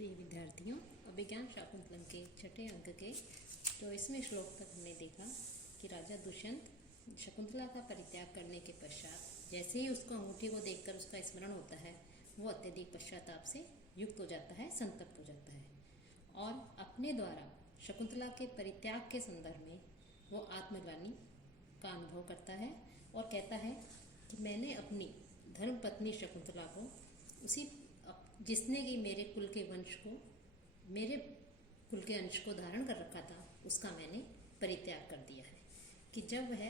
प्रिय विद्यार्थियों, अभिज्ञान शाकुंतलम के छठे अंक के 24वें श्लोक तक हमने देखा कि राजा दुष्यंत शकुंतला का परित्याग करने के पश्चात जैसे ही उसको अंगूठी को देखकर उसका स्मरण होता है, वो अत्यधिक पश्चाताप से युक्त हो जाता है, संतप्त हो जाता है और अपने द्वारा शकुंतला के परित्याग के संदर्भ में वो आत्मग्लानि का अनुभव करता है और कहता है कि मैंने अपनी धर्मपत्नी शकुंतला को उसी जिसने कि मेरे कुल के वंश को, मेरे कुल के अंश को धारण कर रखा था, उसका मैंने परित्याग कर दिया है। कि जब वह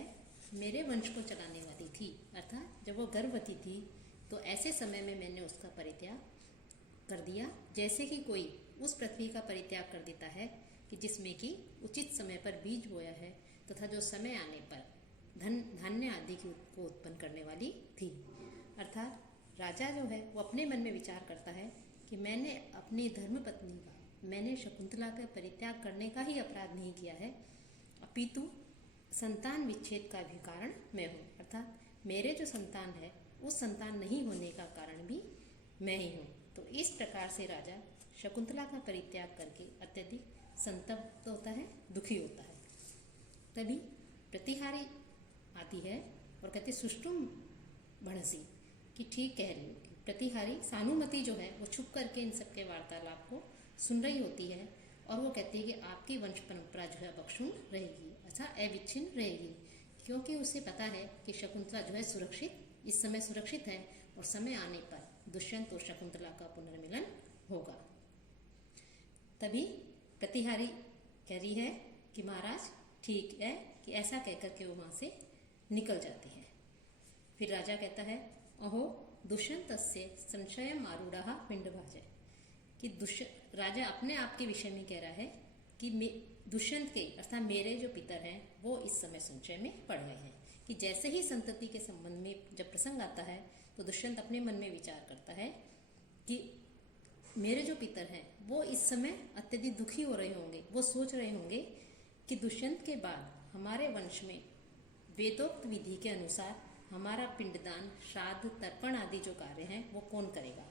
मेरे वंश को चलाने वाली थी, अर्थात जब वो गर्भवती थी, तो ऐसे समय में मैंने उसका परित्याग कर दिया, जैसे कि कोई उस पृथ्वी का परित्याग कर देता है कि जिसमें कि उचित समय पर बीज बोया है तथा जो समय आने पर धान्य आदि को उत्पन्न करने वाली थी। अर्थात राजा जो है वो अपने मन में विचार करता है कि मैंने अपनी धर्मपत्नी का, मैंने शकुंतला का परित्याग करने का ही अपराध नहीं किया है, अपितु संतान विच्छेद का भी कारण मैं हूँ। अर्थात मेरे जो संतान है उस संतान नहीं होने का कारण भी मैं ही हूँ। तो इस प्रकार से राजा शकुंतला का परित्याग करके अत्यधिक संतप्त होता है, दुखी होता है। तभी प्रतिहारी आती है और कहती सुष्टुम भणसी, कि ठीक कह रही हो। प्रतिहारी सानुमति जो है वो छुप करके इन सबके वार्तालाप को सुन रही होती है और वो कहती है कि आपकी वंश परंपरा जो है बक्षुण रहेगी, अच्छा अविच्छिन्न रहेगी, क्योंकि उसे पता है कि शकुंतला जो है सुरक्षित, इस समय सुरक्षित है और समय आने पर दुष्यंत और शकुंतला का पुनर्मिलन होगा। तभी प्रतिहारी कह रही है कि महाराज ठीक है, कि ऐसा कहकर के वो वहां से निकल जाती है। फिर राजा कहता है अहो दुष्यंतस्य संशयम आरूढ़ः पिंडभाजय, कि राजा अपने आप के विषय में कह रहा है कि दुष्यंत के अर्थात मेरे जो पितर हैं वो इस समय संशय में पड़ गए हैं। कि जैसे ही संतति के संबंध में जब प्रसंग आता है तो दुष्यंत अपने मन में विचार करता है कि मेरे जो पितर हैं वो इस समय अत्यधिक दुखी हो रहे होंगे, वो सोच रहे होंगे कि दुष्यंत के बाद हमारे वंश में वेदोक्त विधि के अनुसार हमारा पिंडदान, श्राद्ध, तर्पण आदि जो कार्य हैं वो कौन करेगा।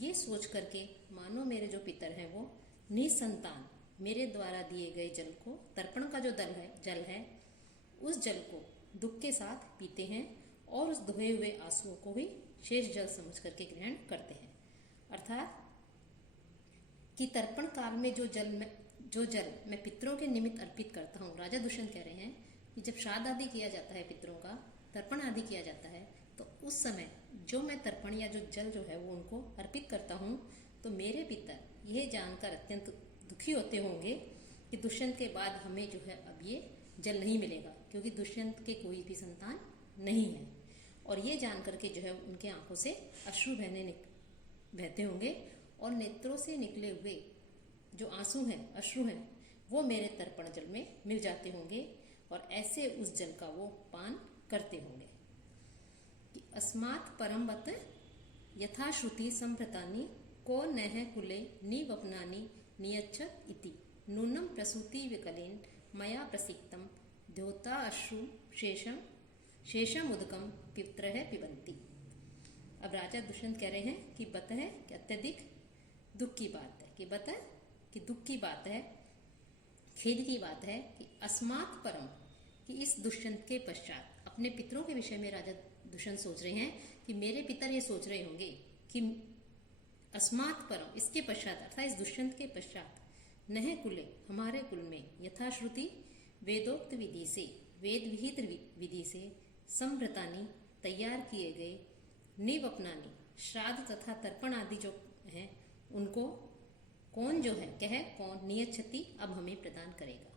ये सोच करके मानो मेरे जो पितर हैं वो निसंतान मेरे द्वारा दिए गए जल को, तर्पण का जो जल है उस जल को दुख के साथ पीते हैं और उस धोए हुए आंसुओं को ही शेष जल समझ करके ग्रहण करते हैं। अर्थात कि तर्पण काल में जो जल मैं पितरों के निमित्त अर्पित करता हूँ, राजा दुष्यंत कह रहे हैं कि जब श्राद्ध आदि किया जाता है, पितरों का तर्पण आदि किया जाता है, तो उस समय जो मैं तर्पण या जो जल जो है वो उनको अर्पित करता हूँ, तो मेरे पितर यह जानकर अत्यंत दुखी होते होंगे कि दुष्यंत के बाद हमें जो है अब ये जल नहीं मिलेगा, क्योंकि दुष्यंत के कोई भी संतान नहीं है। और ये जान करके जो है उनके आंखों से अश्रु बहते होंगे और नेत्रों से निकले हुए जो आंसू हैं, अश्रु हैं, वो मेरे तर्पण जल में मिल जाते होंगे और ऐसे उस जल का वो पान करते होंगे। कि अस्मात् परमवत् यथाश्रुति संभृतानि को नह कुले निवपनानि नियच्छत् इति नूनम प्रसूति विकलेन मया प्रसिक्तम द्योता अश्रु शेषम उदकम पितरः पिबन्ति। अब राजा दुष्यंत कह रहे हैं कि बत है कि अत्यधिक दुख की बात है, कि बत कि दुख की बात है, खेद की बात है कि अस्मात् परम, कि इस दुष्यंत के पश्चात अपने पितरों के विषय में राजा दुष्यंत सोच रहे हैं कि मेरे पितर ये सोच रहे होंगे कि अस्मात् परम, इसके पश्चात अर्थात इस दुष्यंत के पश्चात नह कुले, हमारे कुल में यथाश्रुति वेदोक्त विधि से, वेद विहित विधि से संभृतानि तैयार किए गए, निवपनानि श्राद्ध तथा तर्पण आदि जो हैं उनको कौन जो है कौन नियच्छति अब हमें प्रदान करेगा।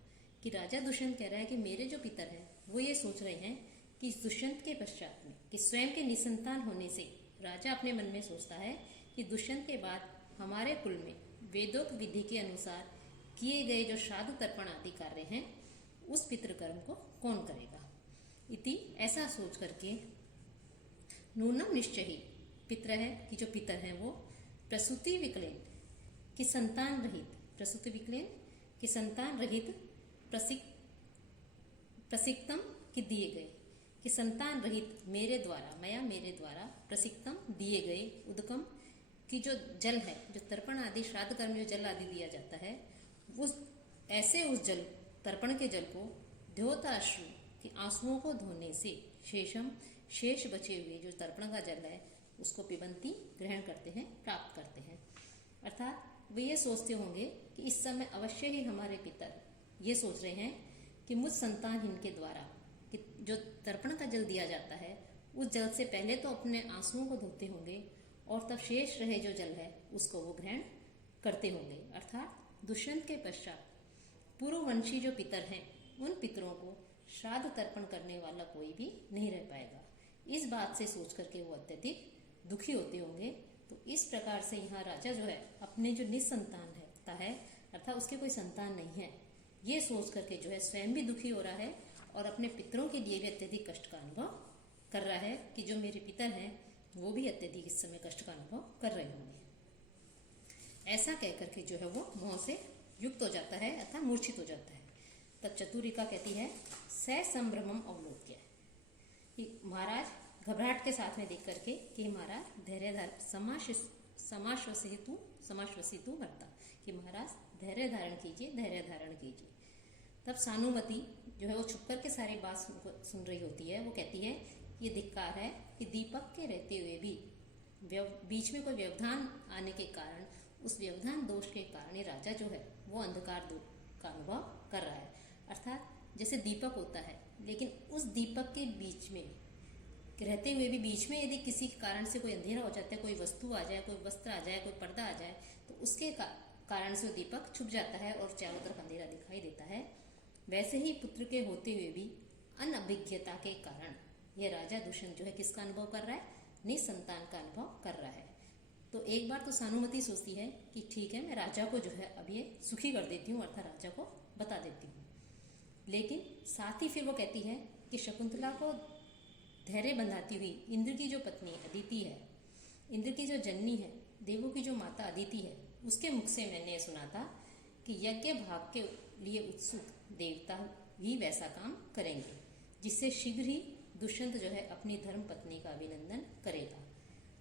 कि राजा दुष्यंत कह रहा है कि मेरे जो पितर हैं वो ये सोच रहे हैं कि इस दुष्यंत के पश्चात में, कि स्वयं के निसंतान होने से राजा अपने मन में सोचता है कि दुष्यंत के बाद हमारे कुल में वेदोक्त विधि के अनुसार किए गए जो श्राद्ध तर्पण आदि कार्य हैं उस पितृकर्म को कौन करेगा। इति ऐसा सोच करके नूनम निश्चय ही पितर है कि जो पितर हैं वो प्रसूति विकलेन कि संतान रहित, प्रसूति विकलेन कि संतान रहित प्रसिक्तम कि दिए गए, कि संतान रहित मेरे द्वारा, मया मेरे द्वारा प्रसिक्तम दिए गए, उदकम कि जो जल है, जो तर्पण आदि श्राद्ध कर्म में जो जल आदि दिया जाता है, उस जल तर्पण के जल को द्योताश्रु कि आंसुओं को धोने से शेष बचे हुए जो तर्पण का जल है उसको पिबंती ग्रहण करते हैं, प्राप्त करते हैं। अर्थात वे ये सोचते होंगे कि इस समय अवश्य ही हमारे पितर ये सोच रहे हैं कि मुझ संतानहीन के द्वारा कि जो तर्पण का जल दिया जाता है उस जल से पहले तो अपने आंसुओं को धोते होंगे और तब शेष रहे जो जल है उसको वो ग्रहण करते होंगे। अर्थात दुष्यंत के पश्चात पूर्ववंशी जो पितर हैं उन पितरों को श्राद्ध तर्पण करने वाला कोई भी नहीं रह पाएगा। इस बात से सोच करके वो अत्यधिक दुखी होते होंगे। तो इस प्रकार से यहाँ राजा जो है अपने जो निसंतान है अर्थात उसके कोई संतान नहीं है, ये सोच करके जो है स्वयं भी दुखी हो रहा है और अपने पितरों के लिए भी अत्यधिक कष्ट का अनुभव कर रहा है कि जो मेरे पितर हैं वो भी अत्यधिक इस समय कष्ट का अनुभव कर रहे होंगे। ऐसा कह करके जो है वो मोह से युक्त हो जाता है अर्थात मूर्छित हो जाता है। तब चतुरिका कहती है स संभ्रमम अवलोक्य कि महाराज घबराहट के साथ में देख करके कि महाराज धैर्य समाश्वसितु भरता कि महाराज धैर्य धारण कीजिए। तब सानुमति जो है वो छुप कर के सारी बात सुन रही होती है। वो कहती है ये धिक्कार है कि दीपक के रहते हुए भी बीच में कोई व्यवधान आने के कारण, उस व्यवधान दोष के कारण ये राजा जो है वो अंधकार का अनुभव कर रहा है। अर्थात जैसे दीपक होता है लेकिन उस दीपक के बीच में रहते हुए भी बीच में यदि किसी कारण से कोई अंधेरा हो जाता है, कोई वस्तु आ जाए, कोई वस्त्र आ जाए, कोई पर्दा आ जाए, तो उसके कारण से वो दीपक छुप जाता है और चारों तरफ अंधेरा दिखाई देता है। वैसे ही पुत्र के होते हुए भी अनभिज्ञता के कारण यह राजा दुष्यंत जो है किसका अनुभव कर रहा है? निसंतान का अनुभव कर रहा है। तो एक बार तो सानुमति सोचती है कि ठीक है, मैं राजा को जो है अब ये सुखी कर देती हूँ अर्थात राजा को बता देती हूँ। लेकिन साथ ही फिर वो कहती है कि शकुंतला को धैर्य बंधाती हुई इंद्र की जो पत्नी अदिति है, इंद्र की जो जननी है, देवों की जो माता अदिति है, उसके मुख से मैंने सुना था कि यज्ञ भाग के लिए उत्सुक देवता भी वैसा काम करेंगे जिससे शीघ्र ही दुष्यंत जो है अपनी धर्म पत्नी का अभिनंदन करेगा।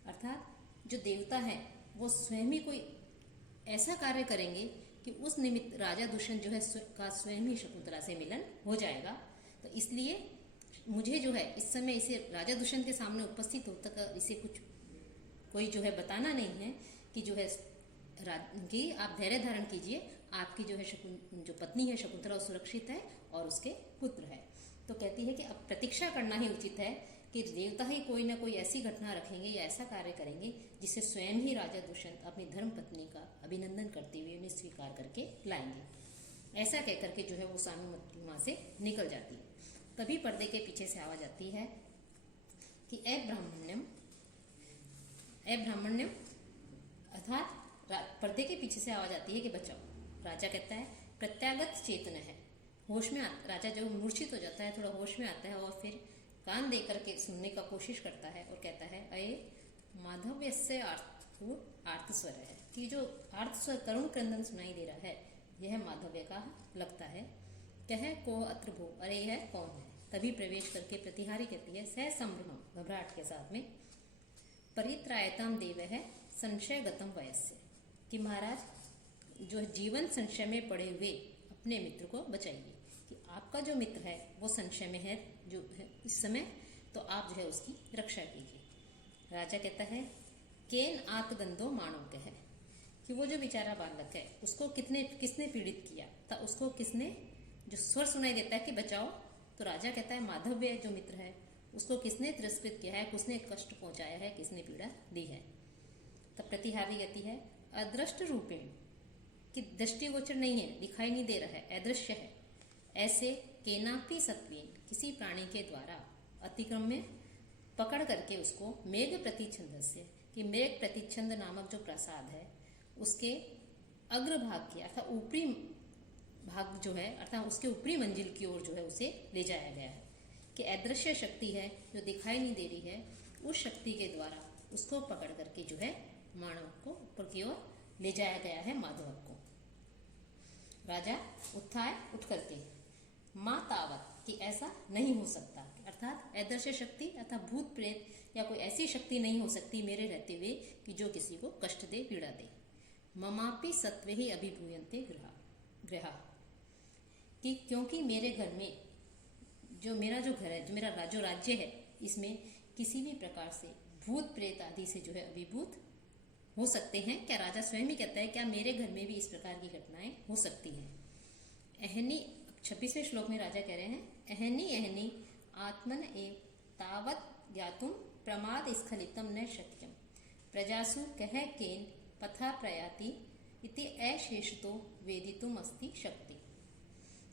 अर्थात जो देवता है वो स्वयं ही कोई ऐसा कार्य करेंगे कि उस निमित्त राजा दुष्यंत जो है का स्वयं ही शकुंतला से मिलन हो जाएगा। तो इसलिए मुझे जो है इस समय इसे राजा दुष्यंत के सामने उपस्थित होता कर इसे कोई जो है बताना नहीं है कि जो है कि आप धैर्य धारण कीजिए, आपकी जो है जो पत्नी है शकुंतला सुरक्षित है और उसके पुत्र है। तो कहती है कि अब प्रतीक्षा करना ही उचित है कि देवता ही कोई ना कोई ऐसी घटना रखेंगे या ऐसा कार्य करेंगे जिससे स्वयं ही राजा दुष्यंत अपनी धर्म पत्नी का अभिनंदन करते हुए उन्हें स्वीकार करके लाएंगे। ऐसा कह करके जो है वो सानुमति वहाँ से निकल जाती है। तभी पर्दे के पीछे से आवाज आती है कि ए ब्राह्मण्यम अर्थात पर्दे के पीछे से आवाज आती है कि बचाओ। राजा कहता है प्रत्यागत चेतन है, होश में राजा जब मूर्छित हो जाता है, थोड़ा होश में आता है और फिर कान दे करके सुनने का कोशिश करता है और कहता है अये माधव्य से आर्त स्वर है कि जो आर्त स्वर करुण क्रंदन सुनाई दे रहा है यह माधव्य का लगता है। कह को अत्र भो, अरे यह कौन है? तभी प्रवेश करके प्रतिहारी कहती है सह संभ्रम घबराहट के साथ में परित्रायताम देव है संशय गतम वयस्य कि महाराज जो जीवन संशय में पड़े हुए अपने मित्र को बचाइए कि आपका जो मित्र है वो संशय में है जो है इस समय, तो आप जो है उसकी रक्षा कीजिए। राजा कहता है केन आत्गंधो माणोक है कि वो जो बेचारा बालक है उसको किसने पीड़ित किया था, उसको किसने जो स्वर सुनाई देता है कि बचाओ, तो राजा कहता है माधव्य जो मित्र है उसको किसने तिरस्कृत किया है, किसने कष्ट पहुंचाया है, किसने पीड़ा दी है। तब प्रतिहारी कहती है अदृष्ट रूपेण कि दृष्टिगोचर नहीं है, दिखाई नहीं दे रहा है, अदृश्य है। ऐसे केनापि सत्वेन किसी प्राणी के द्वारा अतिक्रम में पकड़ करके उसको मेघ प्रतिच्छंद से कि मेघ प्रतिच्छंद नामक जो प्रसाद है उसके अग्रभाग की अर्थात ऊपरी भाग जो है अर्थात उसके ऊपरी मंजिल की ओर जो है उसे ले जाया गया है कि अदृश्य शक्ति है जो दिखाई नहीं दे रही है, उस शक्ति के द्वारा उसको पकड़ करके जो है मानव को ऊपर की ओर ले जाया गया है माधव को। राजा उठ करके माँ तावत कि ऐसा नहीं हो सकता, अर्थात अदृश्य शक्ति अर्थात भूत प्रेत या कोई ऐसी शक्ति नहीं हो सकती मेरे रहते हुए कि जो किसी को कष्ट दे, पीड़ा दे। ममापि सत्वे ही अभिभूयन्ते ग्रहा, कि क्योंकि मेरे घर में जो मेरा जो घर है, जो मेरा जो राज्य है, इसमें किसी भी प्रकार से भूत प्रेत आदि से जो है अभिभूत हो सकते हैं। क्या राजा स्वयं ही कहता है, क्या मेरे घर में भी इस प्रकार की घटनाएं हो सकती हैं। अहनी 26वें श्लोक में राजा कह रहे हैं, अहनी अहनी आत्मन एव तावत ज्ञातुम प्रमाद स्खलितम न शक्यम प्रजासु कह केन पथा प्रयाति इति अशेषतो वेदितुम अस्ति शक्ति।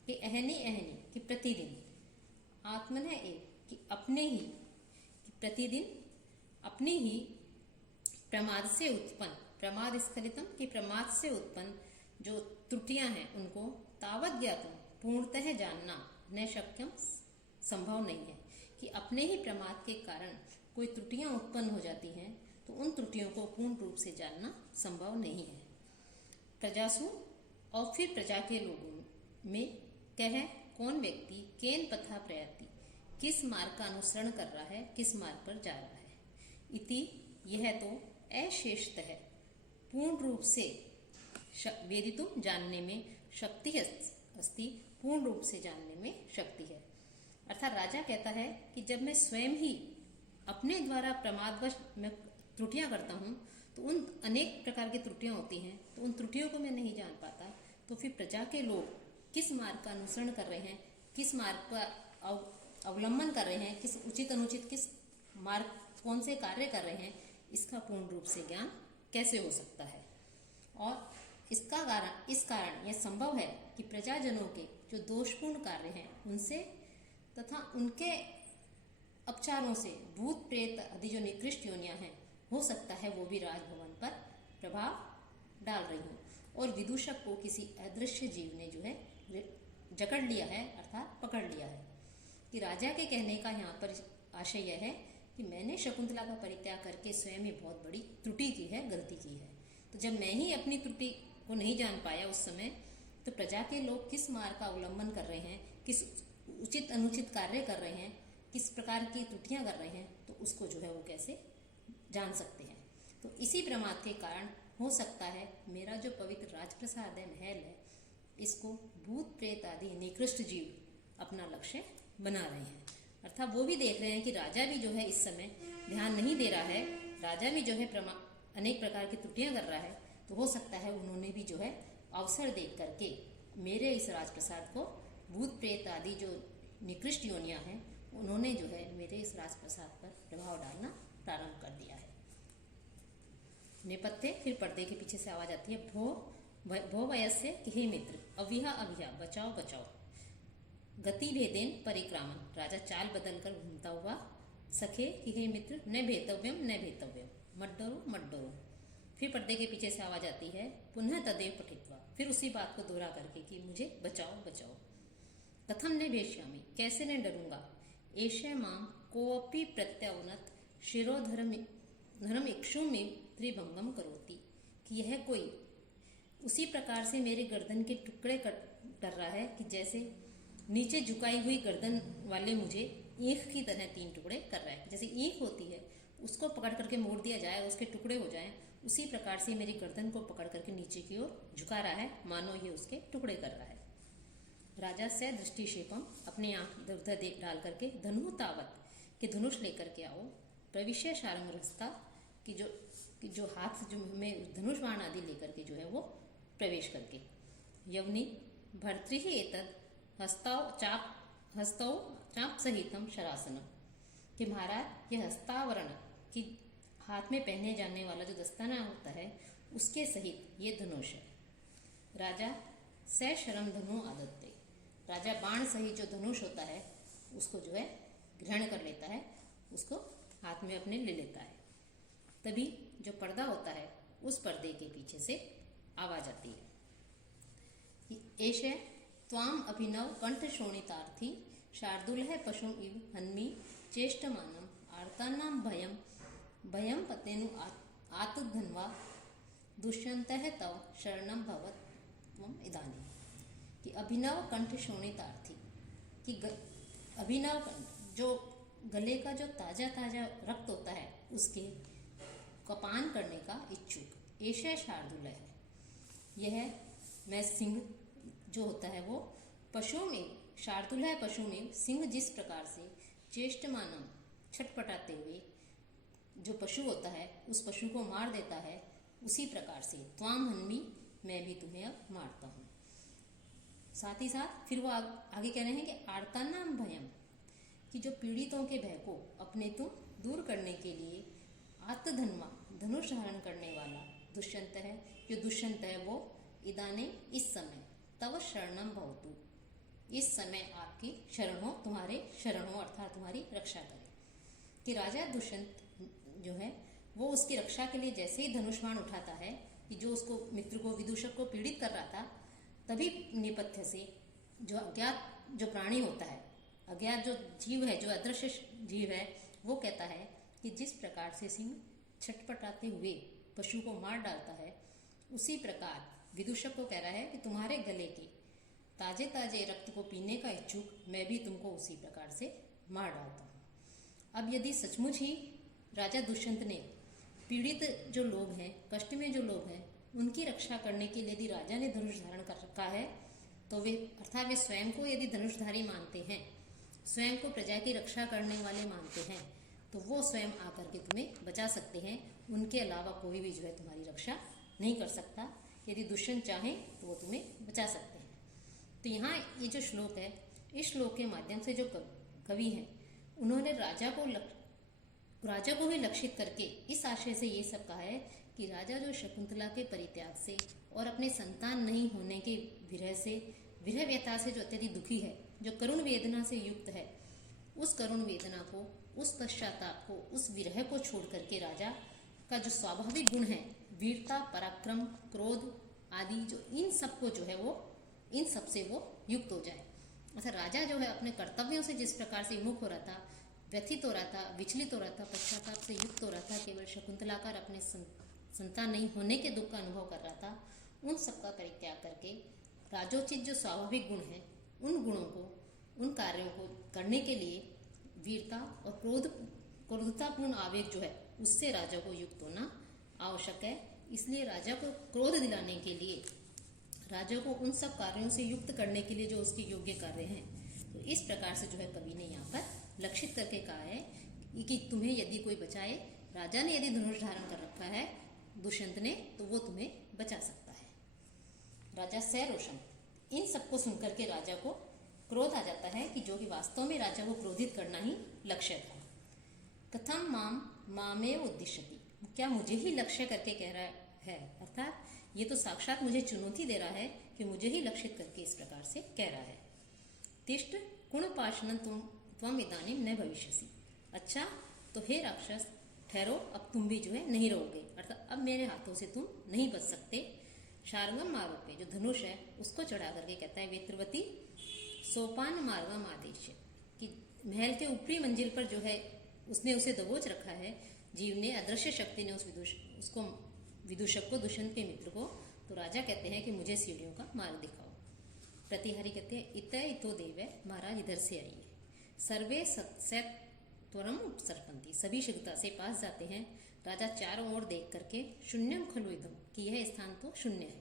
कि अहनी अहनी कि प्रतिदिन, आत्मन एव कि अपने ही, कि प्रतिदिन अपने ही प्रमाद से उत्पन्न, प्रमाद स्खलितम कि प्रमाद से उत्पन्न जो त्रुटियां हैं उनको तावत ज्ञातुम पूर्णतः जानना न शक्यम संभव नहीं है। कि अपने ही प्रमाद के कारण कोई त्रुटियां उत्पन्न हो जाती हैं तो उन त्रुटियों को पूर्ण रूप से जानना संभव नहीं है। प्रजासु और फिर प्रजा के लोगों में कह कौन व्यक्ति केन पथा प्रयाति किस मार्ग का अनुसरण कर रहा है, किस मार्ग पर जा रहा है। इति यह तो अशेषतः पूर्ण रूप से वेदितुम जानने में शक्ति अस्ति, पूर्ण रूप से जानने में शक्ति है। अर्थात राजा कहता है कि जब मैं स्वयं ही अपने द्वारा प्रमादवश मैं त्रुटियां करता हूँ तो उन अनेक प्रकार की त्रुटियां होती हैं, तो उन त्रुटियों को मैं नहीं जान पाता, तो फिर प्रजा के लोग किस मार्ग का अनुसरण कर रहे हैं, किस मार्ग का अवलंबन कर रहे हैं, किस उचित अनुचित किस मार्ग कौन से कार्य कर रहे हैं, इसका पूर्ण रूप से ज्ञान कैसे हो सकता है। और इस कारण यह संभव है कि प्रजाजनों के जो दोषपूर्ण कार्य हैं उनसे तथा उनके अपचारों से भूत प्रेत आदि जो निकृष्ट योनियां हैं, हो सकता है वो भी राजभवन पर प्रभाव डाल रही हूँ और विदूषक को किसी अदृश्य जीव ने जो है जकड़ लिया है, अर्थात पकड़ लिया है। कि राजा के कहने का यहाँ पर आशय यह है कि मैंने शकुंतला का परित्याग करके स्वयं ही बहुत बड़ी त्रुटि की है, गलती की है। तो जब मैं ही अपनी त्रुटि को नहीं जान पाया उस समय, तो प्रजा के लोग किस मार्ग का अवलंबन कर रहे हैं, किस उचित अनुचित कार्य कर रहे हैं, किस प्रकार की त्रुटियां कर रहे हैं, तो उसको जो है वो कैसे जान सकते हैं। तो इसी प्रमाद के कारण हो सकता है मेरा जो पवित्र राजप्रसाद है, महल है, इसको भूत प्रेत आदि निकृष्ट जीव अपना लक्ष्य बना रहे हैं। अर्थात वो भी देख रहे हैं कि राजा भी जो है इस समय ध्यान नहीं दे रहा है, राजा भी जो है अनेक प्रकार की त्रुटियां कर रहा है, तो हो सकता है उन्होंने भी जो है अवसर देख करके मेरे इस राजप्रसाद को भूत प्रेत आदि जो निकृष्ट योनियां हैं उन्होंने जो है मेरे इस राजप्रसाद पर प्रभाव डालना प्रारंभ कर दिया है। नेपथ्य, फिर पर्दे के पीछे से आवाज आती है, भो वयस्य कि हे मित्र अविहा अभिहा बचाओ बचाओ गति भेदेन परिक्रामन। राजा चाल बदलकर घूमता हुआ, सखे कि हे मित्र न भेतव्यम न भेतव्यम, मत डरो मत डरो। फिर पर्दे के पीछे से आवाज आती है, पुनः तदेव पठित्वा, फिर उसी बात को दोहरा करके कि मुझे बचाओ बचाओ। कथम न भेष्यामि, कैसे न डरूंगा, एषे माम कोऽपि प्रत्यवनत शिरोधरम इक्षुमि त्रिभंगम करोति, कि यह कोई उसी प्रकार से मेरे गर्दन के टुकड़े कर रहा है कि जैसे नीचे झुकाई हुई गर्दन वाले मुझे ईख की तरह 3 टुकड़े कर रहा है। जैसे ईख होती है उसको पकड़ करके मोड़ दिया जाए, उसके टुकड़े हो जाएं, उसी प्रकार से मेरी गर्दन को पकड़ करके नीचे की ओर झुका रहा है, मानो ये उसके टुकड़े कर रहा है। राजा से दृष्टिक्षेपम, अपने आंख इधर उधर देख डाल करके, धनु तावत कि धनुष लेकर के आओ, प्रविश्य शारंगरस्ता कि जो हाथ जो में धनुष बाण आदि लेकर के जो है वो प्रवेश करके, यवनी भर्तृ ही एतद हस्तौ चाप सहितम शरासनम, कि महाराज यह हस्तावरण कि हाथ में पहने जाने वाला जो दस्ताना होता है उसके सहित ये धनुष है। राजा स शरम धनु आदत्ते, राजा बाण सहित जो धनुष होता है उसको जो है ग्रहण कर लेता है, उसको हाथ में अपने ले लेता है। तभी जो पर्दा होता है उस पर्दे के पीछे से आवाज आती है कि एष त्वाम अभिनव कंठ शोणितार्थी शार्दुलः पशुम इव हन्मी चेष्टमानम आर्तानां भयम पतेनु आतुधन्वा दुष्यन्तः तव शरणं भवत त्वम इदानीं, कि अभिनव कंठ शोणितार्थी, कि अभिनव कंठ जो गले का जो ताजा ताजा रक्त होता है उसके कपान करने का इच्छुक एषः शार्दूल है। यह मैं सिंह जो होता है वो पशुओं में शार्दूल है, पशु में सिंह जिस प्रकार से चेष्टमानम छटपटाते हुए जो पशु होता है उस पशु को मार देता है, उसी प्रकार से त्वाम हन्मी मैं भी तुम्हें अब मारता हूँ। साथ ही साथ फिर वो आगे कह रहे हैं कि आर्तानाम भयम, कि जो पीड़ितों के भय को अपने तुम दूर करने के लिए आत्मधन्मा धनुष धारण करने वाला दुष्यंत है, जो दुष्यंत है वो इदाने इस समय तव शरणम भवतु, इस समय आपकी शरण हो, तुम्हारे शरण हो अर्थात तुम्हारी रक्षा करे। कि राजा दुष्यंत जो है वो उसकी रक्षा के लिए जैसे ही धनुष बाण उठाता है कि जो उसको मित्र को विदूषक को पीड़ित कर रहा था, तभी नेपथ्य से जो अज्ञात जो प्राणी होता है, अज्ञात जो जीव है, जो अदृश्य जीव है, वो कहता है कि जिस प्रकार से सिंह छटपटाते हुए पशु को मार डालता है, उसी प्रकार विदूषक को कह रहा है कि तुम्हारे गले के ताजे ताजे रक्त को पीने का इच्छुक मैं भी तुमको उसी प्रकार से मार डालता हूँ। अब यदि सचमुच ही राजा दुष्यंत ने पीड़ित जो लोग हैं, कष्ट में जो लोग हैं, उनकी रक्षा करने के लिए यदि राजा ने धनुष धारण कर रखा है, तो वे अर्थात वे स्वयं को यदि धनुषधारी मानते हैं, स्वयं को प्रजा की रक्षा करने वाले मानते हैं, तो वो स्वयं आकर के तुम्हें बचा सकते हैं। उनके अलावा कोई भी जो है तुम्हारी रक्षा नहीं कर सकता। यदि दुष्यंत चाहे तो वो तुम्हें बचा सकते हैं। तो यहाँ ये जो श्लोक है, इस श्लोक के माध्यम से जो कवि हैं उन्होंने राजा को ही लक्षित करके इस आशय से ये सब कहा है कि राजा जो शकुंतला के परित्याग से और अपने संतान नहीं होने के विरह व्यथा से जो अत्यधिक दुखी है, जो करुण वेदना से युक्त है, उस करुण वेदना को, उस पश्चाताप को, उस विरह को छोड़ करके राजा का जो स्वाभाविक गुण है वीरता, पराक्रम, क्रोध आदि, जो इन सबको जो है वो इन सब से वो युक्त हो जाए। अर्थात राजा जो है अपने कर्तव्यों से जिस प्रकार से विमुख हो रहा था, व्यथित हो रहा था, विचलित हो रहा था, पश्चाताप से युक्त हो रहा था, केवल शकुंतलाकार अपने संतान नहीं होने के दुख का अनुभव कर रहा था, उन सबका परित्याग करके राजोचित जो स्वाभाविक गुण है, उन गुणों को, उन कार्यों को करने के लिए वीरता और क्रोधतापूर्ण आवेग जो है उससे राजा को युक्त होना आवश्यक है। इसलिए राजा को क्रोध दिलाने के लिए, राजा को उन सब कार्यों से युक्त करने के लिए जो उसके योग्य कार्य हैं, तो इस प्रकार से जो है कवि ने यहाँ पर लक्षित करके कहा है कि तुम्हें यदि कोई बचाए, राजा ने यदि धनुष धारण कर रखा है दुष्यंत ने, तो वो तुम्हें बचा सकता है। राजा सरोषम, इन सबको सुनकर के राजा को क्रोध आ जाता है कि जो कि वास्तव में राजा को क्रोधित करना ही लक्ष्य था। कथम मामेव उद्दिश्यति, क्या मुझे ही लक्ष्य करके कह रहा है, अर्थात ये तो साक्षात मुझे चुनौती दे रहा है कि मुझे ही लक्षित करके इस प्रकार से कह रहा है। तिष्ठ गुणपाशनं त्वम इदानीं न भविष्यसि, अच्छा तो हे राक्षस ठहरो, अब तुम भी जो है नहीं रहोगे, अर्थात अब मेरे हाथों से तुम नहीं बच सकते। शार्ंगम आरोपे, जो धनुष है उसको चढ़ा करके कहता है वेत्रवती सोपान मार्गम आदेश, कि महल के ऊपरी मंजिल पर जो है उसने उसे दबोच रखा है, जीव ने, अदृश्य शक्ति ने उसको विदूषक को, दुष्यंत के मित्र को। तो राजा कहते हैं कि मुझे सीढ़ियों का मार्ग दिखाओ। प्रतिहारी कहते हैं इत इतो देव, महाराज इधर से आइए। सर्वे त्वरम उपसर्पन्ति, सभी शीघ्रता से पास जाते हैं। राजा चारों ओर देख करके शून्यम खलु इदम, कि यह स्थान तो शून्य है।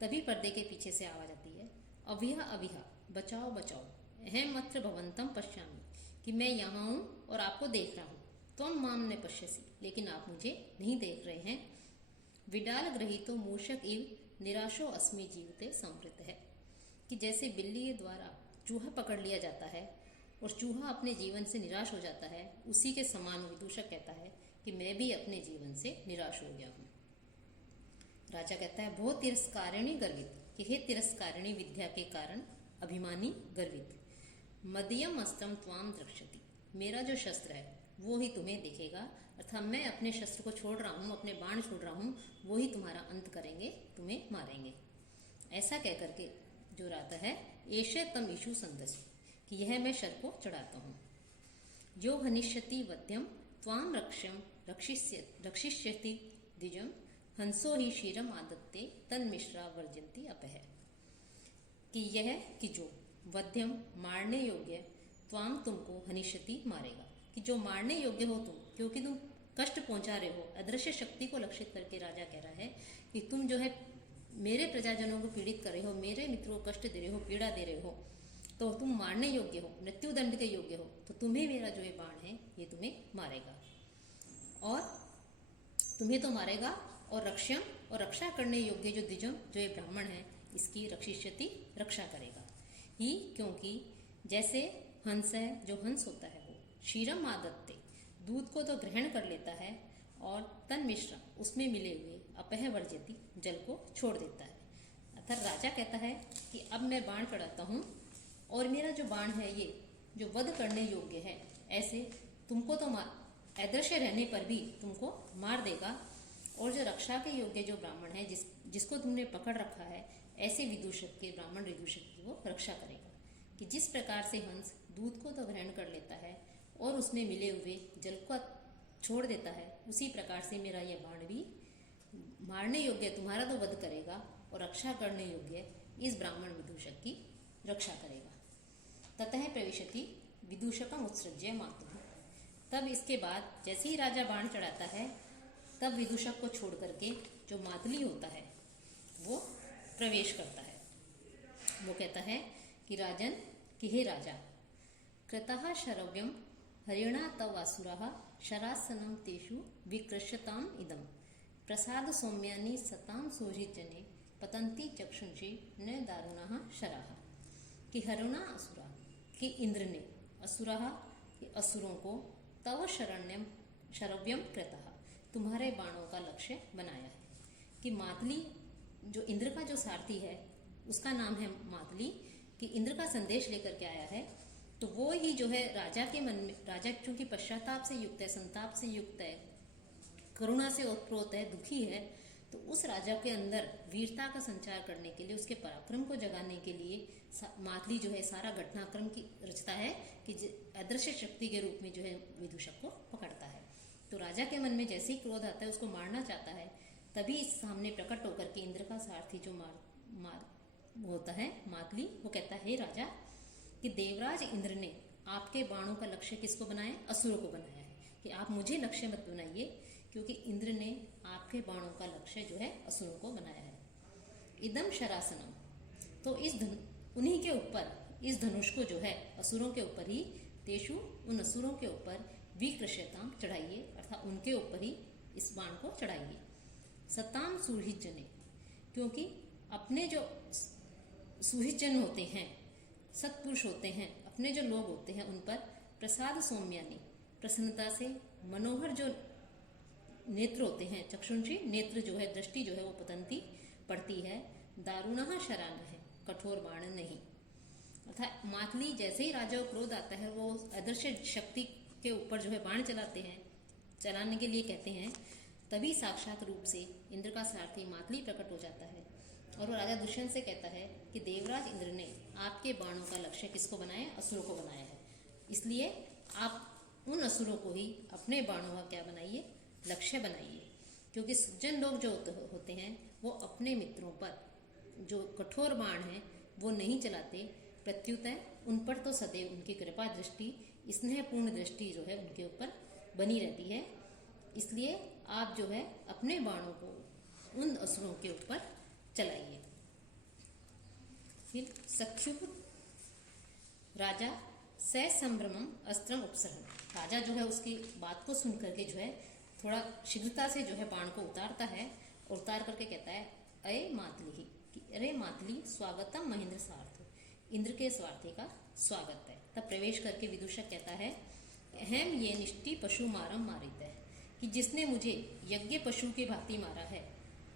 तभी पर्दे के पीछे से आवाज आती है अभिहा अभिहा, बचाओ बचाओ, अहम अत्र भवंतम पश्यामि, कि मैं यहाँ हूँ और आपको देख रहा हूँ। त्वम माम न पश्यसि, लेकिन आप मुझे नहीं देख रहे हैं। विडाल ग्रहीतो मूषक इव निराशो अस्मि जीवते संवृत है, कि जैसे बिल्ली के द्वारा चूहा पकड़ लिया जाता है और चूहा अपने जीवन से निराश हो जाता है, उसी के समान विदूषक कहता है कि मैं भी अपने जीवन से निराश हो गया हूँ। राजा कहता है बहुत तिरस्कारिणी गर्वित, कि हे तिरस्कारिणी विद्या के कारण अभिमानी गर्वित। मदीयम अस्त्रम त्वाम द्रक्ष्यति, मेरा जो शस्त्र है वो ही तुम्हें दिखेगा, अर्थात मैं अपने शस्त्र को छोड़ रहा हूँ, अपने बाण छोड़ रहा हूँ, वो ही तुम्हारा अंत करेंगे, तुम्हें मारेंगे। ऐसा कह करके जो रहता है एशे तम ईशु संदसी, कि यह मैं शर को चढ़ाता हूँ। जो हनिष्यति वध्यम त्वाम रक्षिष्यति द्विजम, हंसो ही शीरम आदत्ते तन मिश्रा वर्जंती अपह, कि यह कि जो वध्यम मारने योग्य त्वाम तुमको हनिष्यति मारेगा, कि जो मारने योग्य हो तुम, क्योंकि तुम कष्ट पहुंचा रहे हो। अदृश्य शक्ति को लक्षित करके राजा कह रहा है कि तुम जो है मेरे प्रजाजनों को पीड़ित कर रहे हो, मेरे मित्रों को कष्ट दे रहे हो, पीड़ा दे रहे हो, तो तुम मारने योग्य हो, मृत्यु दंड के योग्य हो, तो तुम्हें मेरा जो ये बाण है ये तुम्हें मारेगा, और तुम्हें तो मारेगा, और रक्षम और रक्षा करने योग्य जो द्विजम जो ये ब्राह्मण है इसकी रक्षिष्यति रक्षा करेगा ही, क्योंकि जैसे हंस है, जो हंस होता है वो क्षीरम आदत्ते दूध को तो ग्रहण कर लेता है, और तन मिश्र उसमें मिले हुए अपह वर्जती जल को छोड़ देता है। अर्थात राजा कहता है कि अब मैं बाण चढ़ाता हूँ और मेरा जो बाण है ये जो वध करने योग्य है, ऐसे तुमको तो अदृश्य रहने पर भी तुमको मार देगा, और जो रक्षा के योग्य जो ब्राह्मण है जिसको तुमने पकड़ रखा है, ऐसे विदूषक के ब्राह्मण विदूषक की वो रक्षा करेगा। कि जिस प्रकार से हंस दूध को तो ग्रहण कर लेता है और उसमें मिले हुए जल को छोड़ देता है, उसी प्रकार से मेरा यह बाण भी मारने योग्य, तुम्हारा तो वध करेगा और रक्षा करने योग्य इस ब्राह्मण विदूषक की रक्षा करेगा। ततः प्रविशति विदूषकम उत्सृज्य मातुः। तब इसके बाद जैसे ही राजा बाण चढ़ाता है, तब विदूषक को छोड़ करके जो मातली होता है वो प्रवेश करता है। वो कहता है कि राजन, कि हे राजा, कृतः शरव्यम हरिणा तव असुरः शरासनं तेषु विकृष्यताम इदम प्रसाद सौम्यानि सताम सोहिजने पतंती चक्षुंषि न दारुणः शराः। कि हरिणा असुरा, कि इंद्र ने असुरः कि असुरों को तव शरव्यम कृतः तुम्हारे बाणों का लक्ष्य बनाया है। कि मातली जो इंद्र का जो सारथी है उसका नाम है मातली, कि इंद्र का संदेश लेकर के आया है, तो वो ही जो है राजा के मन में, राजा चूंकि पश्चाताप से युक्त है, संताप से युक्त है, करुणा से ओतप्रोत है, दुखी है, तो उस राजा के अंदर वीरता का संचार करने के लिए, उसके पराक्रम को जगाने के लिए मातली जो है सारा घटनाक्रम की रचता है कि अदृश्य शक्ति के रूप में जो है विदूषक को पकड़ता है। तो राजा के मन में जैसे ही क्रोध आता है, उसको मारना चाहता है, तभी सामने प्रकट होकर के इंद्र का सारथी जो मार होता है मातली, वो कहता है, हे राजा, कि देवराज इंद्र ने आपके बाणों का लक्ष्य किसको बनाया? असुरों को बनाया है, कि आप मुझे लक्ष्य मत बनाइए, क्योंकि इंद्र ने आपके बाणों का लक्ष्य जो है असुरों को बनाया है। इदम शरासनम, तो उन्हीं के ऊपर, इस धनुष को जो है असुरों के ऊपर ही, तेषु उन असुरों के ऊपर विकृष्यताम चढ़ाइए, अर्थात उनके ऊपर ही इस बाण को चढ़ाइए। सताम सुहिजने, क्योंकि अपने जो सुहिजन होते हैं, सत्पुरुष होते हैं, अपने जो लोग होते हैं, उन पर प्रसाद सौम्यानि, प्रसन्नता से मनोहर जो नेत्र होते हैं, चक्षुंषी नेत्र जो है, दृष्टि जो है वो पतंती पड़ती है, दारुणः शरान है, कठोर बाण नहीं। अर्थात मातली जैसे ही राजा को क्रोध आता है, वो अदृश्य शक्ति के ऊपर जो है बाण चलाते हैं, चलाने के लिए कहते हैं, तभी साक्षात रूप से इंद्र का सारथी मातली प्रकट हो जाता है, और वो राजा दुष्यंत से कहता है कि देवराज इंद्र ने आपके बाणों का लक्ष्य किसको बनाया? असुरों को बनाया है, इसलिए आप उन असुरों को ही अपने बाणों का क्या बनाइए? लक्ष्य बनाइए। क्योंकि सज्जन लोग जो होते हैं वो अपने मित्रों पर जो कठोर बाण है वो नहीं चलाते, प्रत्युतः उन पर तो सदैव उनकी कृपा दृष्टि, स्नेहपूर्ण दृष्टि जो है उनके ऊपर बनी रहती है। इसलिए आप जो है अपने बाणों को उन असुरों के ऊपर चलाइए। फिर सख्यु राजा संभ्रमम अस्त्रम उपसर्ग, राजा जो है उसकी बात को सुन करके जो है थोड़ा शीघ्रता से जो है बाण को उतारता है, और उतार करके कहता है, अय मातली, कि अरे मातली, स्वागतम महेंद्र सार्थ, इंद्र के स्वार्थी का स्वागत है। तब प्रवेश करके विदूषक कहता है, अहम ये निष्टि पशु मारम मारित है, कि जिसने मुझे यज्ञ पशु की भांति मारा है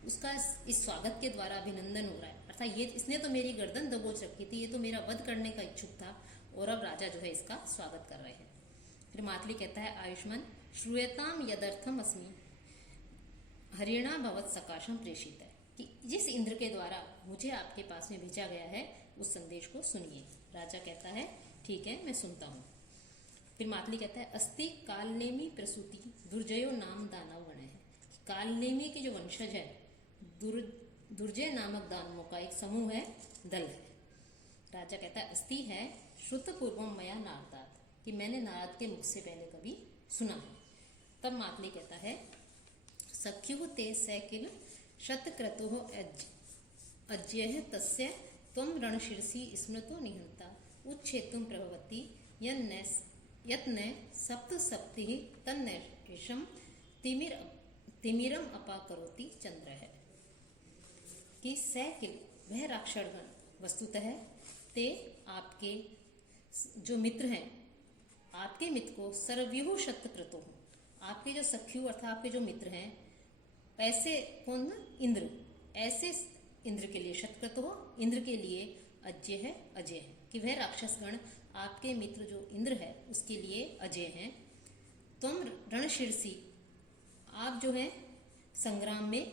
उसका इस स्वागत के द्वारा अभिनंदन हो रहा है। अर्थात ये इसने तो मेरी गर्दन दबोच रखी थी, ये तो मेरा वध करने का इच्छुक था, और अब राजा जो है इसका स्वागत कर रहे हैं। फिर मातली कहता है, आयुष्मान श्रूयताम यदर्थम अस्मि हरिणा भवत सकाशम प्रेषित है, कि जिस इंद्र के द्वारा मुझे आपके पास में भेजा गया है उस संदेश को सुनिए। राजा कहता है, ठीक है, मैं सुनता हूँ। फिर मातली कहता है, अस्ति कालनेमी प्रसूति दुर्जयो नाम दानव गण है, कालनेमी के जो वंशज है दुर्जय नामक दानवों का एक समूह है, दल है। राजा कहता है, अस्ति है श्रुत पूर्वम मया नारदात, कि मैंने नारद के मुख से पहले कभी सुना है। तब मातली कहता है, सख्युः ते स किल शतक्रतुः अज्यः तस्य त्वं रणशीर्षि स्मृतो निहंता उच्छेतुं प्रभवति यत्न सप्तसप्तिः तन्नैषं तिमिरम अपाकरोति चंद्र है। कि सैकिल वह राक्षसगण वस्तुतः ते आपके जो मित्र हैं, आपके मित्र को सर्वव्यूह शतक्रतुः, आपके जो सख्यु अर्थात आपके जो मित्र हैं, ऐसे कौन, इंद्र, ऐसे इंद्र के लिए शतक्रतुः, इंद्र के लिए अजय है, अजय है। कि वह राक्षसगण आपके मित्र जो इंद्र है उसके लिए अजय हैं। तुम रणशीर्षि, आप जो है संग्राम में,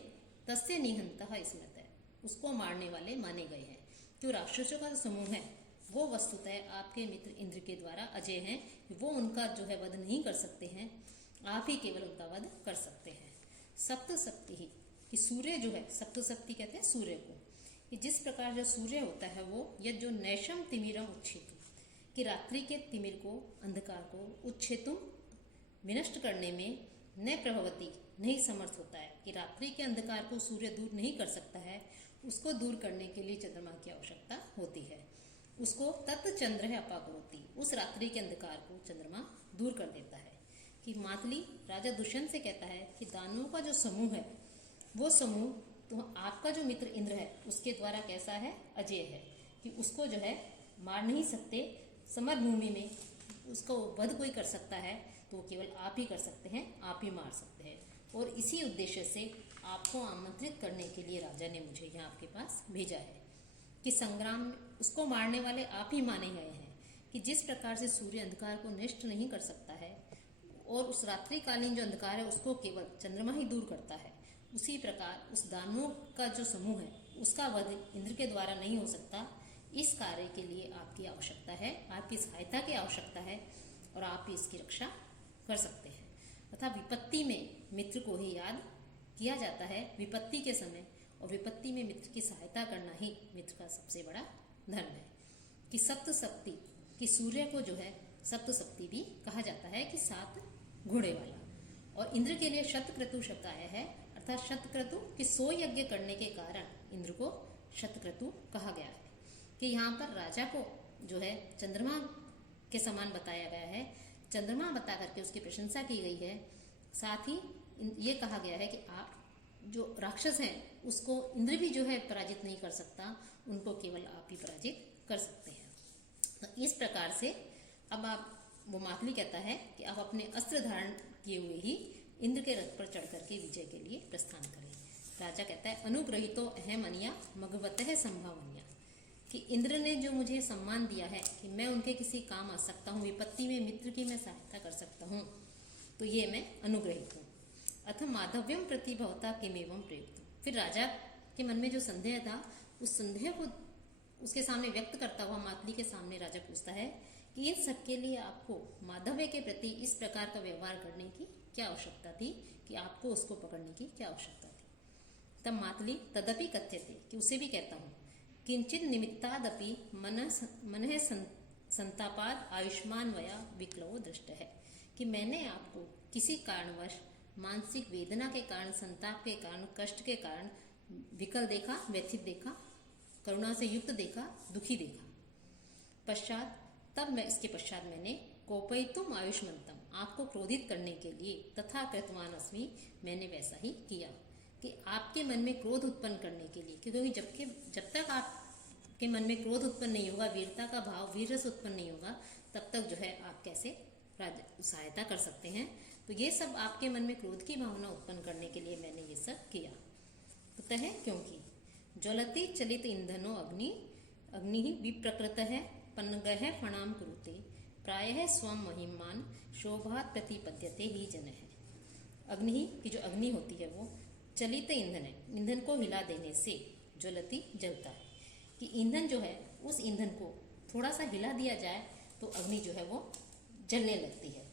तस्य निहंतः स्मृत है, उसको मारने वाले माने गए हैं। जो राक्षसों का समूह है वो वस्तुतः आपके मित्र इंद्र के द्वारा अजय हैं, वो उनका जो है वध नहीं कर सकते हैं, आप ही केवल उनका वध कर सकते हैं। सप्तशक्ति ही, कि सूर्य जो है, सप्तशक्ति कहते हैं सूर्य को, कि जिस प्रकार जो सूर्य होता है वो यद जो नैशम तिमिरम उच्छेतु, कि रात्रि के तिमिर को, अंधकार को, उच्छेतु विनष्ट करने में न प्रभवती, नहीं समर्थ होता है। कि रात्रि के अंधकार को सूर्य दूर नहीं कर सकता है, उसको दूर करने के लिए चंद्रमा की आवश्यकता होती है। उसको तत् चंद्र है अपाकरोति, उस रात्रि के अंधकार को चंद्रमा दूर कर देता है। कि मातली राजा दुष्यंत से कहता है कि दानवों का जो समूह है वो समूह तो आपका जो मित्र इंद्र है उसके द्वारा कैसा है, अजय है, कि उसको जो है मार नहीं सकते। समरभूमि में उसको वध कोई कर सकता है तो वो केवल आप ही कर सकते हैं, आप ही मार सकते हैं। और इसी उद्देश्य से आपको आमंत्रित करने के लिए राजा ने मुझे यहाँ आपके पास भेजा है कि संग्राम में उसको मारने वाले आप ही माने गए हैं। कि जिस प्रकार से सूर्य अंधकार को नष्ट नहीं कर सकता है और उस रात्रिकालीन जो अंधकार है उसको केवल चंद्रमा ही दूर करता है, उसी प्रकार उस दानवों का जो समूह है उसका वध इंद्र के द्वारा नहीं हो सकता। इस कार्य के लिए आपकी आवश्यकता है, आपकी सहायता की आवश्यकता है और आप ही इसकी रक्षा कर सकते हैं। तथा विपत्ति में मित्र को ही याद किया जाता है, विपत्ति के समय, और विपत्ति में मित्र की सहायता करना ही मित्र का सबसे बड़ा धर्म है। कि सप्तशक्ति, कि सूर्य को जो है सप्तशक्ति भी कहा जाता है, कि 7 घोड़े वाला। और इंद्र के लिए शतक्रतु शब्द आया है, अर्थात शतक्रतु कि 100 यज्ञ करने के कारण इंद्र को शतक्रतु कहा गया है। कि यहाँ पर राजा को जो है चंद्रमा के समान बताया गया है, चंद्रमा बता करके उसकी प्रशंसा की गई है। साथ ही ये कहा गया है कि आप जो राक्षस हैं उसको इंद्र भी जो है पराजित नहीं कर सकता, उनको केवल आप ही पराजित कर सकते हैं। तो इस प्रकार से अब आप, वो मातली कहता है कि आप अपने अस्त्र धारण किए हुए ही इंद्र के रथ पर चढ़ करके विजय के लिए प्रस्थान करें। राजा कहता है, अनुग्रहितो अहम अनिया मगवतः संभावनिया, कि इंद्र ने जो मुझे सम्मान दिया है कि मैं उनके किसी काम आ सकता हूँ, विपत्ति में मित्र की मैं सहायता कर सकता हूँ, तो ये मैं अनुग्रहित हूँ। अथ माधव्यम प्रति भवता किमेवं प्रयुक्त। फिर राजा के मन में जो संदेह था उस संदेह को उसके सामने व्यक्त करता हुआ मातली के सामने राजा पूछता है कि इन सबके लिए आपको माधव्य के प्रति इस प्रकार का व्यवहार करने की क्या आवश्यकता थी, कि आपको उसको पकड़ने की क्या आवश्यकता थी। तब मातली तदपि कथ्यते, कि उसे भी कहता हूँ, किंचित निमित्तादपि मनः संतापाद आयुष्मान वया विकलवो दृष्ट है, कि मैंने आपको किसी कारणवश मानसिक वेदना के कारण, संताप के कारण, कष्ट के कारण विकल देखा, व्यथित देखा, करुणा से युक्त देखा, दुखी देखा। पश्चात तब मैं इसके पश्चात मैंने कोपयितुम आयुष्मन्तम, आपको क्रोधित करने के लिए तथा कृतवान अस्मि, मैंने वैसा ही किया। कि आपके मन में क्रोध उत्पन्न करने के लिए, क्योंकि जब तक आपके मन में क्रोध उत्पन्न नहीं होगा, वीरता का भाव, वीर रस उत्पन्न नहीं होगा, तब तक जो है आप कैसे सहायता कर सकते हैं। तो ये सब आपके मन में क्रोध की भावना उत्पन्न करने के लिए मैंने ये सब किया। कुतः, क्योंकि ज्वलति चलित ईंधनो अग्नि ही विप्रकृत है पन्नगः फणाम कुरुते प्रायः स्वम महिमान शोभात प्रतिपद्यते ही जन है। अग्नि ही की जो अग्नि होती है वो चलित ईंधन है, ईंधन को हिला देने से ज्वलति जलता है। कि ईंधन जो है उस ईंधन को थोड़ा सा हिला दिया जाए तो अग्नि जो है वो जलने लगती है।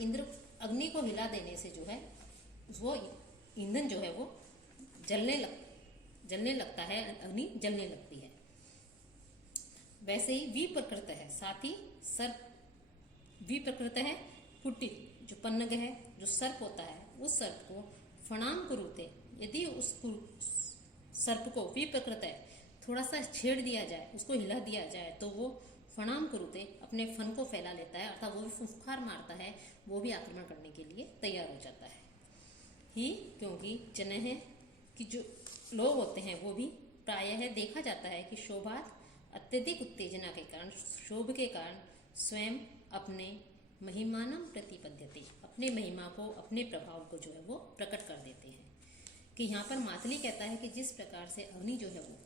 इंद्र अग्नि को हिला देने से जो है वो ईंधन जो है वो जलने लगता है, अग्नि जलने लगती है। वैसे ही विप्रकृत है, साथ ही विप्रकृत है पुट्टी, जो पन्नग है, जो सर्प होता है, उस सर्प को फणाम कुरुते, यदि उस सर्प को विप्रकृत है थोड़ा सा छेड़ दिया जाए, उसको हिला दिया जाए, तो वो फणाम कुरुते अपने फन को फैला लेता है, अर्थात वो भी फुफकार मारता है, वो भी आक्रमण करने के लिए तैयार हो जाता है। ही क्योंकि जन है कि जो लोग होते हैं वो भी प्रायः देखा जाता है कि शोभात अत्यधिक उत्तेजना के कारण, शोभ के कारण स्वयं अपने महिमानम प्रतिपद्यते, अपने महिमा को, अपने प्रभाव को जो है वो प्रकट कर देते हैं। कि यहाँ पर मातली कहता है कि जिस प्रकार से अग्नि जो है वो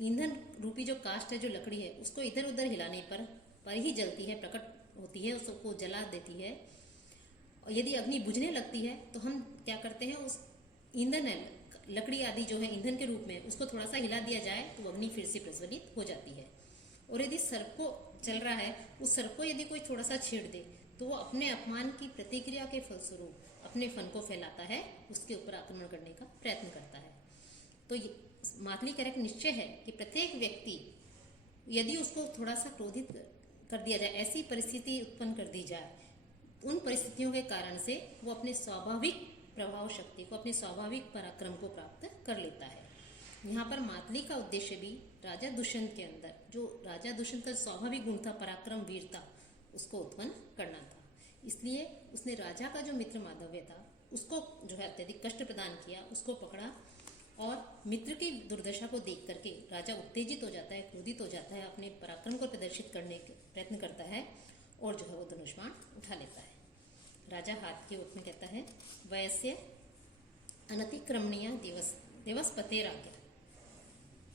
ईंधन रूपी जो काष्ठ है, जो लकड़ी है, उसको इधर उधर हिलाने पर ही जलती है, प्रकट होती है, उसको जला देती है। और यदि अग्नि बुझने लगती है तो हम क्या करते हैं, उस ईंधन है, लकड़ी आदि जो है ईंधन के रूप में, उसको थोड़ा सा हिला दिया जाए तो अग्नि फिर से प्रज्वलित हो जाती है। और यदि सर्प को चल रहा है, उस सर्प को यदि कोई थोड़ा सा छेड़ दे तो वो अपने अपमान की प्रतिक्रिया के फलस्वरूप अपने फन को फैलाता है, उसके ऊपर आक्रमण करने का प्रयत्न करता है। तो मातली कह रहा निश्चय है कि प्रत्येक व्यक्ति यदि उसको थोड़ा सा क्रोधित कर दिया जाए, ऐसी परिस्थिति उत्पन्न कर दी जाए, उन परिस्थितियों के कारण से वो अपने स्वाभाविक प्रभाव शक्ति को, अपने स्वाभाविक पराक्रम को प्राप्त कर लेता है। यहाँ पर मातली का उद्देश्य भी राजा दुष्यंत के अंदर जो राजा दुष्यंत का स्वाभाविक गुण था, पराक्रम, वीरता, उसको उत्पन्न करना था। इसलिए उसने राजा का जो मित्र माधव्य था उसको जो है अत्यधिक कष्ट प्रदान किया, उसको पकड़ा, और मित्र की दुर्दशा को देख करके राजा उत्तेजित हो जाता है, क्रोधित हो जाता है, अपने पराक्रम को प्रदर्शित करने के प्रयत्न करता है और जो है वो धनुष बाण उठा लेता है। राजा हाथ के ऊपर कहता है वैसे अनतिक्रमणीय देवस्पतेर आज्ञा।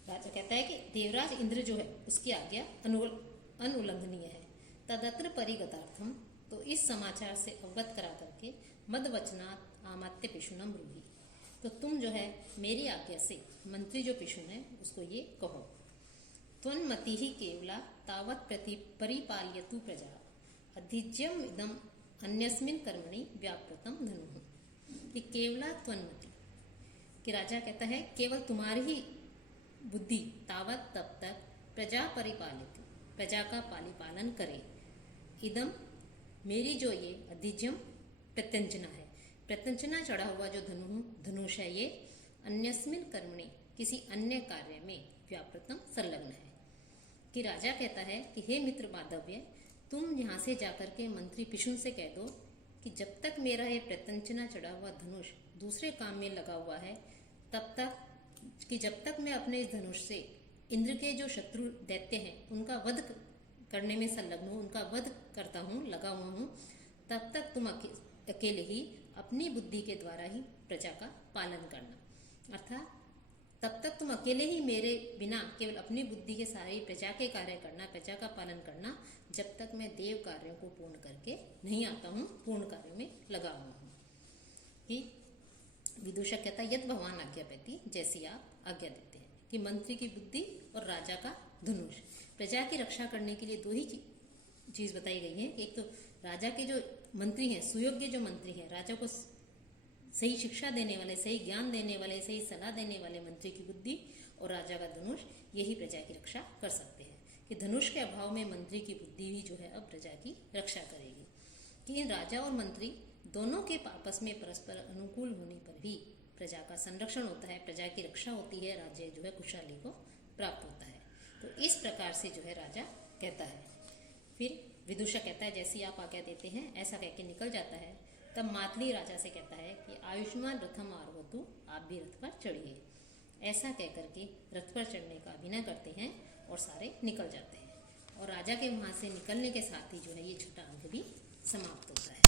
राजा कहता है कि देवराज इंद्र जो है उसकी आज्ञा अनुल्लंघनीय है। तदत्र परिगतार्थम, तो इस समाचार से अवगत करा करके मदवचनात् आमात्य पिशुनम ब्रूहि, तो तुम जो है मेरी आज्ञा से मंत्री जो पिशुन है उसको ये कहो। त्वन्मति ही केवला तावत परिपालयतु प्रजा अधिज्यम इदम अन्यस्मिन कर्मणि व्यापृतम धनुः। कि केवला त्वन्मति, कि राजा कहता है केवल तुम्हारी ही बुद्धि तावत तब तक प्रजा परिपालित, प्रजा का पालन करे। इदम, मेरी जो ये अधिज्यम प्रत्यंजना है, प्रत्यंजना चढ़ा हुआ जो धनुष है, ये अन्यस्मिन कर्मणि, किसी अन्य कार्य में व्यापृतम संलग्न है। कि राजा कहता है कि हे मित्र माधव्य, तुम यहाँ से जाकर के मंत्री पिशुन से कह दो कि जब तक मेरा ये प्रत्यंचना चढ़ा हुआ धनुष दूसरे काम में लगा हुआ है, तब तक कि जब तक मैं अपने इस धनुष से इंद्र के जो शत्रु दैत्य हैं उनका वध करने में संलग्न हूँ, उनका वध करता हूँ, लगा हुआ हूँ, तब तक तुम अकेले ही अपनी बुद्धि के द्वारा ही प्रजा का पालन करना। अर्थात तब तक तुम अकेले ही मेरे बिना केवल अपनी बुद्धि के सारे प्रजा के कार्य करना, प्रजा का पालन करना, जब तक मैं देव कार्यों को पूर्ण करके नहीं आता हूँ, पूर्ण कार्यों में लगा हुआ हूँ। कि विदूषक कहता है यद भगवान आज्ञापति, जैसी आप आज्ञा देते हैं। कि मंत्री की बुद्धि और राजा का धनुष, प्रजा की रक्षा करने के लिए दो ही चीज बताई गई है। एक तो राजा के जो मंत्री हैं, सुयोग्य जो मंत्री हैं, राजा को सही शिक्षा देने वाले, सही ज्ञान देने वाले, सही सलाह देने वाले मंत्री की बुद्धि और राजा का धनुष, यही प्रजा की रक्षा कर सकते हैं। कि धनुष के अभाव में मंत्री की बुद्धि ही जो है अब प्रजा की रक्षा करेगी। कि राजा और मंत्री दोनों के आपस में परस्पर अनुकूल होने पर भी प्रजा का संरक्षण होता है, प्रजा की रक्षा होती है, राज्य जो है खुशहाली को प्राप्त होता है। तो इस प्रकार से जो है राजा कहता है। फिर विदूषक कहता है जैसी आप आज्ञा देते हैं, ऐसा कह के निकल जाता है। तब मातली राजा से कहता है कि आयुष्मान रथम आरोहतु, आप भी रथ पर चढ़िए। ऐसा कह करके रथ पर चढ़ने का अभिनय करते हैं और सारे निकल जाते हैं। और राजा के वहाँ से निकलने के साथ ही जो है ये छठा अंक भी समाप्त होता है।